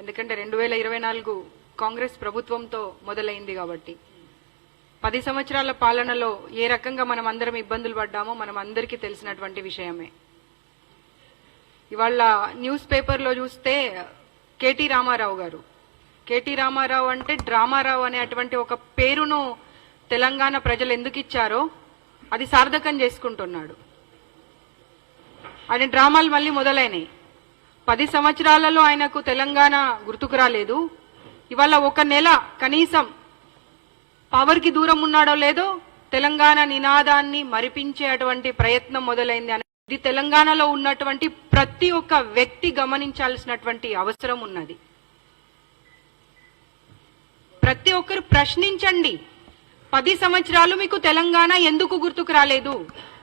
ఎందుకంటే 2024 కాంగ్రెస్ ప్రభుత్వంతో మొదలైంది కాబట్టి 10 సంవత్సరాల పాలనలో ఏ రకంగా మనం అందరం ఇబ్బందులు పడ్డామో మనం అందరికీ తెలిసినటువంటి విషయమే. ఇవాళ న్యూస్ పేపర్లో చూస్తే కేటీ రామారావు గారు, కేటీ రామారావు అంటే డ్రామారావు అనేటువంటి ఒక పేరును తెలంగాణ ప్రజలు ఎందుకు ఇచ్చారో అది సార్థకం చేసుకుంటున్నాడు. ఆయన డ్రామాలు మళ్ళీ మొదలైనవి. 10 సంవత్సరాలలో ఆయనకు తెలంగాణ గుర్తుకు రాలేదు. ఇవాళ ఒక నెల కనీసం పవర్కి దూరం ఉన్నాడో లేదో తెలంగాణ నినాదాన్ని మరిపించే అటువంటి ప్రయత్నం మొదలైంది. ఇది తెలంగాణలో ఉన్నటువంటి ప్రతి ఒక్క వ్యక్తి గమనించాల్సినటువంటి అవసరం ఉన్నది. ప్రతి ఒక్కరు ప్రశ్నించండి. 10 సంవత్సరాలు మీకు తెలంగాణ ఎందుకు గుర్తుకు రాలేదు?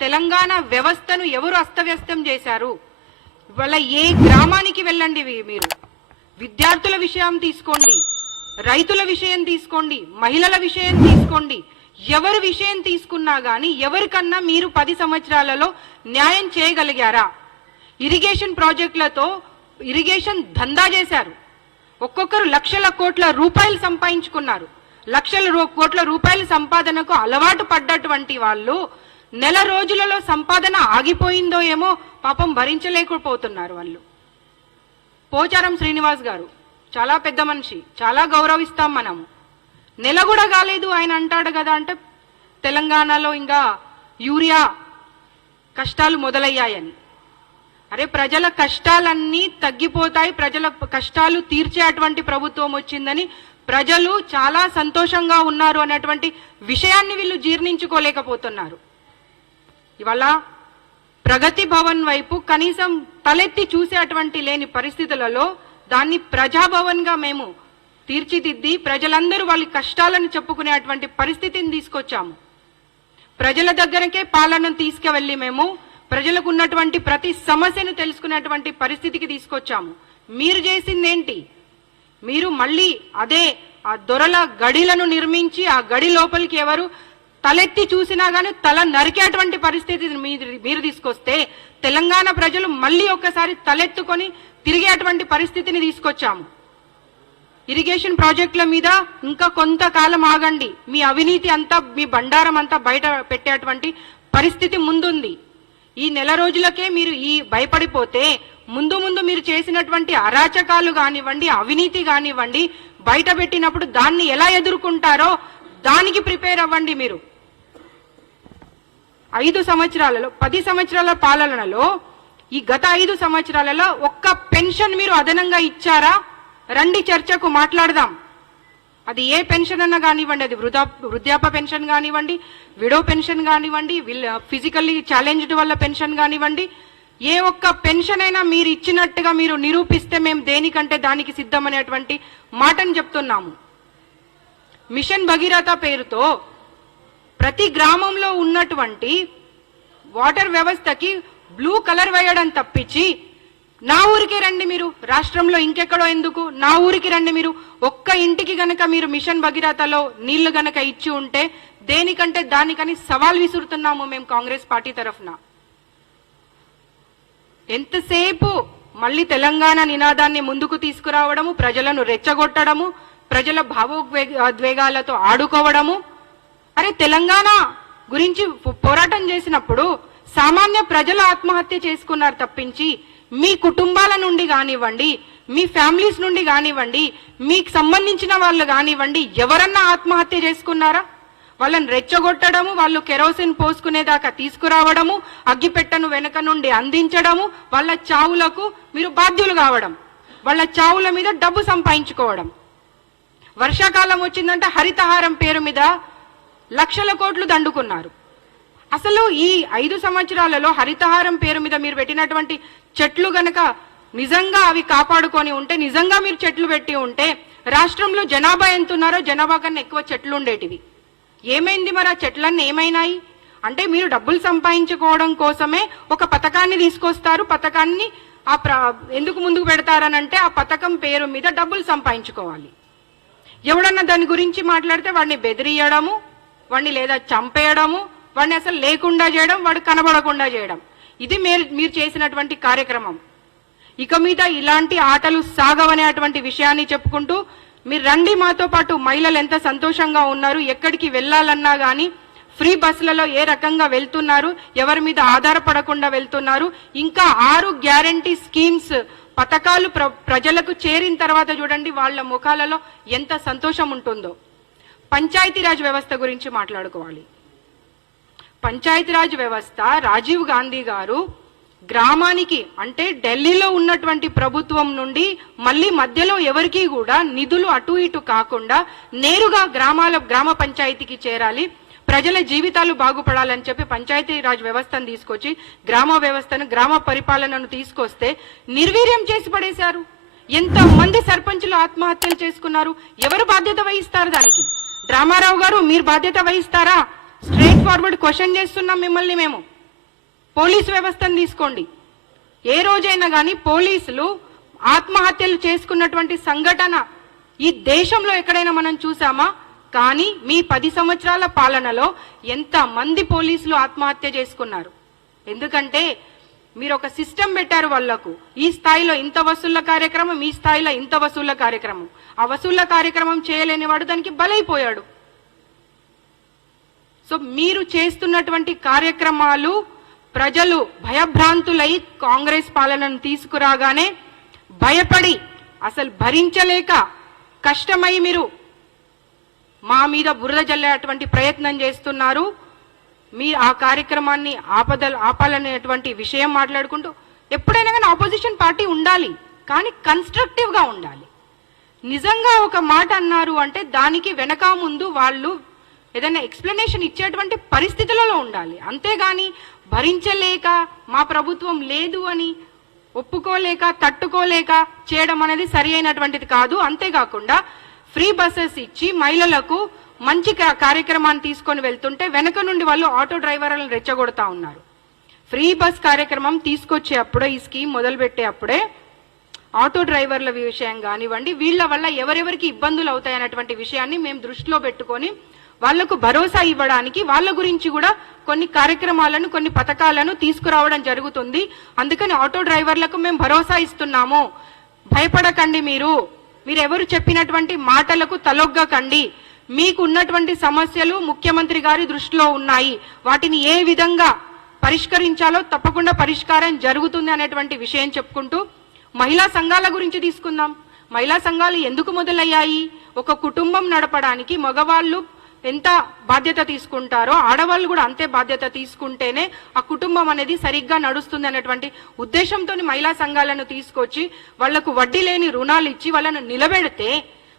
తెలంగాణ వ్యవస్థను ఎవరు అస్తవ్యస్తం చేశారు? ఇవాళ ఏ గ్రామానికి వెళ్ళండి, మీరు విద్యార్థుల విషయం తీసుకోండి, రైతుల విషయం తీసుకోండి, మహిళల విషయం తీసుకోండి, ఎవరి విషయం తీసుకున్నా గానీ ఎవరికన్నా మీరు 10 సంవత్సరాలలో న్యాయం చేయగలిగారా? ఇరిగేషన్ ప్రాజెక్టులతో ఇరిగేషన్ దందా చేశారు. ఒక్కొక్కరు లక్షల కోట్ల రూపాయలు సంపాదించుకున్నారు. లక్షల కోట్ల రూపాయల సంపాదనకు అలవాటు పడ్డటువంటి వాళ్ళు నెల రోజులలో సంపాదన ఆగిపోయిందో ఏమో పాపం భరించలేకపోతున్నారు వాళ్ళు. పోచారం శ్రీనివాస్ గారు చాలా పెద్ద మనిషి, చాలా గౌరవిస్తాం మనము. నెల కూడా కాలేదు ఆయన అంటాడు కదా అంటే తెలంగాణలో ఇంకా యూరియా కష్టాలు మొదలయ్యాయని. అరే, ప్రజల కష్టాలన్నీ తగ్గిపోతాయి, ప్రజల కష్టాలు తీర్చే అటువంటి ప్రభుత్వం వచ్చిందని ప్రజలు చాలా సంతోషంగా ఉన్నారు అనేటువంటి విషయాన్ని వీళ్ళు జీర్ణించుకోలేకపోతున్నారు. ఇవాళ ప్రగతి భవన్ వైపు కనీసం తలెత్తి చూసేటువంటి లేని పరిస్థితులలో దాన్ని ప్రజాభవన్గా మేము తీర్చిదిద్ది ప్రజలందరూ వాళ్ళ కష్టాలను చెప్పుకునేటువంటి పరిస్థితిని తీసుకొచ్చాము. ప్రజల దగ్గరకే పాలనను తీసుకువెళ్ళి మేము ప్రజలకు ఉన్నటువంటి ప్రతి సమస్యను తెలుసుకునేటువంటి పరిస్థితికి తీసుకొచ్చాము. మీరు చేసిందేంటి? మీరు మళ్ళీ అదే ఆ దొరల గడిలను నిర్మించి ఆ గడి లోపలికి ఎవరు తలెత్తి చూసినా గానీ తల నరికేటువంటి పరిస్థితిని మీరు తీసుకొస్తే తెలంగాణ ప్రజలు మళ్ళీ ఒక్కసారి తలెత్తుకొని తిరిగేటువంటి పరిస్థితిని తీసుకొచ్చాము. ఇరిగేషన్ ప్రాజెక్టుల మీద ఇంకా కొంతకాలం ఆగండి, మీ అవినీతి అంతా, మీ బండారం అంతా బయట పెట్టేటువంటి పరిస్థితి ముందుంది. ఈ నెల రోజులకే మీరు ఈ భయపడిపోతే ముందు ముందు మీరు చేసినటువంటి అరాచకాలు కానివ్వండి, అవినీతి కానివ్వండి, బయట పెట్టినప్పుడు దాన్ని ఎలా ఎదుర్కొంటారో దానికి ప్రిపేర్ అవ్వండి. మీరు 5 సంవత్సరాలలో 10 సంవత్సరాల పాలనలో ఈ గత 5 సంవత్సరాలలో ఒక్క పెన్షన్ మీరు అదనంగా ఇచ్చారా? రండి చర్చకు మాట్లాడదాం. అది ఏ పెన్షన్ అన్నా కానివ్వండి, అది వృద్ధాప్య పెన్షన్ కానివ్వండి, విడో పెన్షన్ కానివ్వండి, ఫిజికల్లీ ఛాలెంజ్డ్ వల్ల పెన్షన్ కానివ్వండి, ఏ ఒక్క పెన్షన్ అయినా మీరు ఇచ్చినట్టుగా మీరు నిరూపిస్తే మేము దేనికంటే దానికి సిద్ధమనేటువంటి మాటను చెప్తున్నాము. మిషన్ భగీరథ పేరుతో ప్రతి గ్రామంలో ఉన్నటువంటి వాటర్ వ్యవస్థకి బ్లూ కలర్ వేయడం తప్పించి నా ఊరికి రండి మీరు, రాష్ట్రంలో ఇంకెక్కడో ఎందుకు, నా ఊరికి రండి మీరు. ఒక్క ఇంటికి గనక మీరు మిషన్ భగీరథలో నీళ్లు గనక ఇచ్చి ఉంటే దేనికంటే దానికని సవాల్ విసురుతున్నాము మేము కాంగ్రెస్ పార్టీ తరఫున. ఎంతసేపు మళ్ళీ తెలంగాణ నినాదాన్ని ముందుకు తీసుకురావడము, ప్రజలను రెచ్చగొట్టడము, ప్రజల భావోద్వేగాలతో ఆడుకోవడము. అరే, తెలంగాణ గురించి పోరాటం చేసినప్పుడు సామాన్య ప్రజల ఆత్మహత్య చేసుకున్నారు తప్పించి మీ కుటుంబాల నుండి కానివ్వండి, మీ ఫ్యామిలీస్ నుండి కానివ్వండి, మీకు సంబంధించిన వాళ్ళు కానివ్వండి ఎవరన్నా ఆత్మహత్య చేసుకున్నారా? వాళ్ళని రెచ్చగొట్టడము, వాళ్ళు కెరోసిన్ పోసుకునేదాకా తీసుకురావడము, అగ్గిపెట్టను వెనక నుండి అందించడము, వాళ్ళ చావులకు మీరు బాధ్యులు కావడం, వాళ్ళ చావుల మీద డబ్బు సంపాదించుకోవడం. వర్షాకాలం వచ్చిందంటే హరితహారం పేరు మీద లక్షల కోట్లు దండుకున్నారు. అసలు ఈ 5 సంవత్సరాలలో హరితహారం పేరు మీద మీరు పెట్టినటువంటి చెట్లు గనక నిజంగా అవి కాపాడుకొని ఉంటే, నిజంగా మీరు చెట్లు పెట్టి ఉంటే రాష్ట్రంలో జనాభా ఎంత ఉన్నారో జనాభా కన్నా ఎక్కువ చెట్లు ఉండేటివి. ఏమైంది మరి? ఆ చెట్లన్నీ ఏమైనాయి అంటే మీరు డబ్బులు సంపాదించుకోవడం కోసమే ఒక పథకాన్ని తీసుకొస్తారు. పథకాన్ని ఎందుకు ముందుకు పెడతారనంటే ఆ పథకం పేరు మీద డబ్బులు సంపాదించుకోవాలి. ఎవడన్నా దాని గురించి మాట్లాడితే వాడిని బెదిరియడము, వాడిని లేదా చంపేయడము, వాడిని అసలు లేకుండా చేయడం, వాడు కనబడకుండా చేయడం. ఇది మీరు చేసినటువంటి కార్యక్రమం. ఇక మీద ఇలాంటి ఆటలు సాగవనేటువంటి విషయాన్ని చెప్పుకుంటూ మీరు రండి మాతో పాటు, మహిళలు ఎంత సంతోషంగా ఉన్నారు, ఎక్కడికి వెళ్ళాలన్నా కానీ ఫ్రీ బస్సులలో ఏ రకంగా వెళ్తున్నారు, ఎవరి మీద ఆధారపడకుండా వెళ్తున్నారు, ఇంకా 6 గ్యారంటీ స్కీమ్స్ పథకాలు ప్రజలకు చేరిన తర్వాత చూడండి వాళ్ళ ముఖాలలో ఎంత సంతోషం ఉంటుందో. పంచాయతీరాజ్ వ్యవస్థ గురించి మాట్లాడుకోవాలి. పంచాయతీరాజ్ వ్యవస్థ రాజీవ్ గాంధీ గారు గ్రామానికి, అంటే ఢిల్లీలో ఉన్నటువంటి ప్రభుత్వం నుండి మళ్ళీ మధ్యలో ఎవరికి కూడా నిధులు అటు ఇటు కాకుండా నేరుగా గ్రామ పంచాయతీకి చేరాలి, ప్రజల జీవితాలు బాగుపడాలని చెప్పి పంచాయతీరాజ్ వ్యవస్థను తీసుకొచ్చి గ్రామ వ్యవస్థను, గ్రామ పరిపాలనను తీసుకొస్తే నిర్వీర్యం చేసి పడేశారు. ఎంత మంది సర్పంచులు ఆత్మహత్యలు చేసుకున్నారు, ఎవరు బాధ్యత వహిస్తారు దానికి? రామారావు గారు మీరు బాధ్యత వహిస్తారా? స్ట్రైట్ ఫార్వర్డ్ క్వశ్చన్ చేస్తున్నాం మిమ్మల్ని మేము. పోలీసు వ్యవస్థను తీసుకోండి, ఏ రోజైనా కానీ పోలీసులు ఆత్మహత్యలు చేసుకున్నటువంటి సంఘటన ఈ దేశంలో ఎక్కడైనా మనం చూసామా? కానీ మీ 10 సంవత్సరాల పాలనలో ఎంత మంది పోలీసులు ఆత్మహత్య చేసుకున్నారు? ఎందుకంటే మీరు ఒక సిస్టమ్ పెట్టారు వాళ్లకు, ఈ స్థాయిలో ఇంత వసూళ్ల కార్యక్రమం, ఈ స్థాయిలో ఇంత వసూళ్ల కార్యక్రమం. ఆ వసూళ్ల కార్యక్రమం చేయలేని వాడు దానికి బలైపోయాడు. సో మీరు చేస్తున్నటువంటి కార్యక్రమాలు ప్రజలు భయభ్రాంతులై కాంగ్రెస్ పాలనను తీసుకురాగానే భయపడి అసలు భరించలేక కష్టమై మీరు మా మీద బురద జల్లేటువంటి ప్రయత్నం చేస్తున్నారు. మీ ఆ కార్యక్రమాన్ని ఆపాలనేటువంటి విషయం మాట్లాడుకుంటూ ఎప్పుడైనా కానీ ఆపోజిషన్ పార్టీ ఉండాలి, కానీ కన్స్ట్రక్టివ్ గా ఉండాలి. నిజంగా ఒక మాట అన్నారు అంటే దానికి వెనక ముందు వాళ్ళు ఏదైనా ఎక్స్ప్లెనేషన్ ఇచ్చేటువంటి పరిస్థితులలో ఉండాలి. అంతేగాని భరించలేక మా ప్రభుత్వం లేదు అని ఒప్పుకోలేక తట్టుకోలేక చేయడం అనేది సరి అయినటువంటిది కాదు. అంతేకాకుండా ఫ్రీ బస్సెస్ ఇచ్చి మహిళలకు మంచి కార్యక్రమాన్ని తీసుకొని వెళ్తుంటే వెనక నుండి వాళ్ళు ఆటో డ్రైవర్లను రెచ్చగొడతా ఉన్నారు. ఫ్రీ బస్ కార్యక్రమం తీసుకొచ్చే అప్పుడే, ఈ స్కీమ్ మొదలుపెట్టే అప్పుడే ఆటో డ్రైవర్ల విషయం కానివ్వండి, వీళ్ళ వల్ల ఎవరెవరికి ఇబ్బందులు అవుతాయన్నటువంటి విషయాన్ని మేము దృష్టిలో పెట్టుకొని వాళ్లకు భరోసా ఇవ్వడానికి వాళ్ళ గురించి కూడా కొన్ని కార్యక్రమాలను, కొన్ని పథకాలను తీసుకురావడం జరుగుతుంది. అందుకని ఆటో డ్రైవర్లకు మేము భరోసా ఇస్తున్నాము, భయపడకండి, మీరెవరు చెప్పినటువంటి మాటలకు తలొగ్గకండి, మీకు ఉన్నటువంటి సమస్యలు ముఖ్యమంత్రి గారి దృష్టిలో ఉన్నాయి, వాటిని ఏ విధంగా పరిష్కరించాలో తప్పకుండా పరిష్కారం జరుగుతుంది అనేటువంటి విషయం చెప్పుకుంటూ మహిళా సంఘాల గురించి తీసుకుందాం. మహిళా సంఘాలు ఎందుకు మొదలయ్యాయి? ఒక కుటుంబం నడపడానికి మగవాళ్ళు ఎంత బాధ్యత తీసుకుంటారో ఆడవాళ్ళు కూడా అంతే బాధ్యత తీసుకుంటేనే ఆ కుటుంబం అనేది సరిగ్గా నడుస్తుంది అనేటువంటి ఉద్దేశంతో మహిళా సంఘాలను తీసుకొచ్చి వాళ్లకు వడ్డీ లేని రుణాలు ఇచ్చి వాళ్ళను నిలబెడితే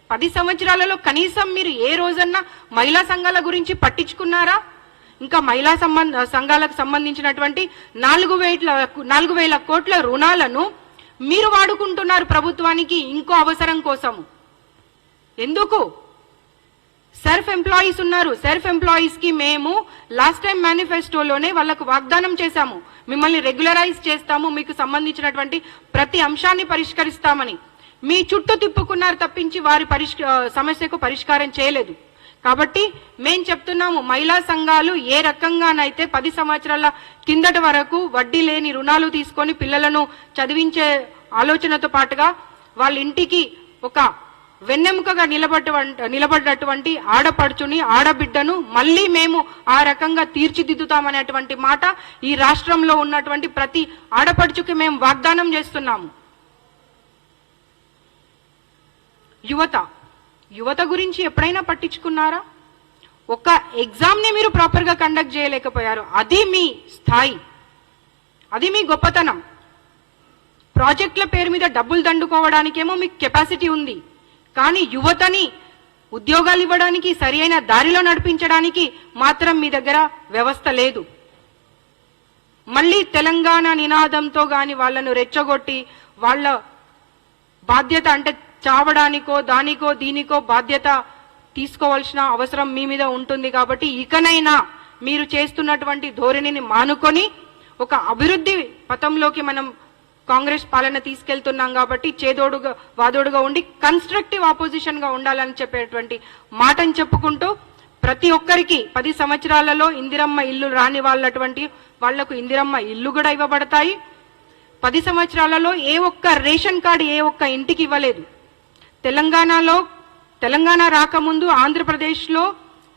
10 సంవత్సరాలలో కనీసం మీరు ఏ రోజన్నా మహిళా సంఘాల గురించి పట్టించుకున్నారా? ఇంకా మహిళా సంఘాలకు సంబంధించినటువంటి 4,000 కోట్ల రుణాలను మీరు వాడుకుంటున్నారు ప్రభుత్వానికి ఇంకో అవసరం కోసము. ఎందుకు? సెల్ఫ్ ఎంప్లాయీస్ ఉన్నారు, సెల్ఫ్ ఎంప్లాయీస్ కి మేము లాస్ట్ టైం మేనిఫెస్టోలోనే వాళ్ళకు వాగ్దానం చేశాము, మిమ్మల్ని రెగ్యులరైజ్ చేస్తాము, మీకు సంబంధించినటువంటి ప్రతి అంశాన్ని పరిష్కరిస్తామని. మీ చుట్టూ తిప్పుకున్నారు తప్పించి వారి సమస్యకు పరిష్కారం చేయలేదు. కాబట్టి మేం చెప్తున్నాము, మహిళా సంఘాలు ఏ రకంగానైతే 10 సంవత్సరాల కిందటి వరకు వడ్డీ లేని రుణాలు తీసుకొని పిల్లలను చదివించే ఆలోచనతో పాటుగా వాళ్ళ ఇంటికి ఒక వెన్నెముకగా నిలబడ్డటువంటి ఆడపడుచుని, ఆడబిడ్డను మళ్ళీ మేము ఆ రకంగా తీర్చిదిద్దుతామనేటువంటి మాట ఈ రాష్ట్రంలో ఉన్నటువంటి ప్రతి ఆడపడుచుకి మేము వాగ్దానం చేస్తున్నాము. యువత గురించి ఎప్పుడైనా పట్టించుకున్నారా? ఒక ఎగ్జామ్ ని మీరు ప్రాపర్ గా కండక్ట్ చేయలేకపోయారు. అది మీ స్థాయి, అది మీ గొప్పతనం. ప్రాజెక్టుల పేరు మీద డబ్బులు దండుకోవడానికేమో మీకు కెపాసిటీ ఉంది, కానీ యువతని ఉద్యోగాలు ఇవ్వడానికి, సరి అయిన దారిలో నడిపించడానికి మాత్రం మీ దగ్గర వ్యవస్థ లేదు. మళ్ళీ తెలంగాణ నినాదంతో గాని వాళ్ళను రెచ్చగొట్టి వాళ్ళ బాధ్యత, అంటే చావడానికో దానికో దీనికో బాధ్యత తీసుకోవాల్సిన అవసరం మీ మీద ఉంటుంది. కాబట్టి ఇకనైనా మీరు చేస్తున్నటువంటి ధోరణిని మానుకొని ఒక అభివృద్ధి పథంలోకి మనం కాంగ్రెస్ పాలన తీసుకెళ్తున్నాం. కాబట్టి చేదోడుగా వాదోడుగా ఉండి కన్స్ట్రక్టివ్ ఆపోజిషన్ గా ఉండాలని చెప్పేటువంటి మాటను చెప్పుకుంటూ, ప్రతి ఒక్కరికి 10 సంవత్సరాలలో ఇందిరమ్మ ఇల్లు రాని వాళ్ళటువంటి వాళ్లకు ఇందిరమ్మ ఇల్లు కూడా ఇవ్వబడతాయి. 10 సంవత్సరాలలో ఏ ఒక్క రేషన్ కార్డు ఏ ఒక్క ఇంటికి ఇవ్వలేదు. తెలంగాణ రాకముందు ఆంధ్రప్రదేశ్లో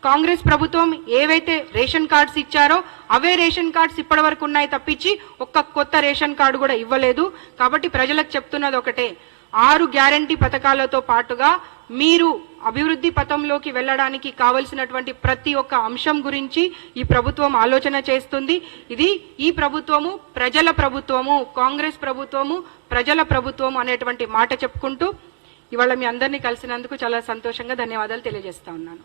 కాంగ్రెస్ ప్రభుత్వం ఏవైతే రేషన్ కార్డ్స్ ఇచ్చారో అవే రేషన్ కార్డ్స్ ఇప్పటి వరకు ఉన్నాయి తప్పించి ఒక్క కొత్త రేషన్ కార్డు కూడా ఇవ్వలేదు. కాబట్టి ప్రజలకు చెప్తున్నది ఒకటే, 6 గ్యారంటీ పథకాలతో పాటుగా మీరు అభివృద్ధి పథంలోకి వెళ్ళడానికి కావలసినటువంటి ప్రతి ఒక్క అంశం గురించి ఈ ప్రభుత్వం ఆలోచన చేస్తుంది. ఈ ప్రభుత్వము ప్రజల ప్రభుత్వము, కాంగ్రెస్ ప్రభుత్వము ప్రజల ప్రభుత్వము అనేటువంటి మాట చెప్పుకుంటూ ఇవాళ మీ అందరినీ కలిసినందుకు చాలా సంతోషంగా ధన్యవాదాలు తెలియజేస్తా ఉన్నాను.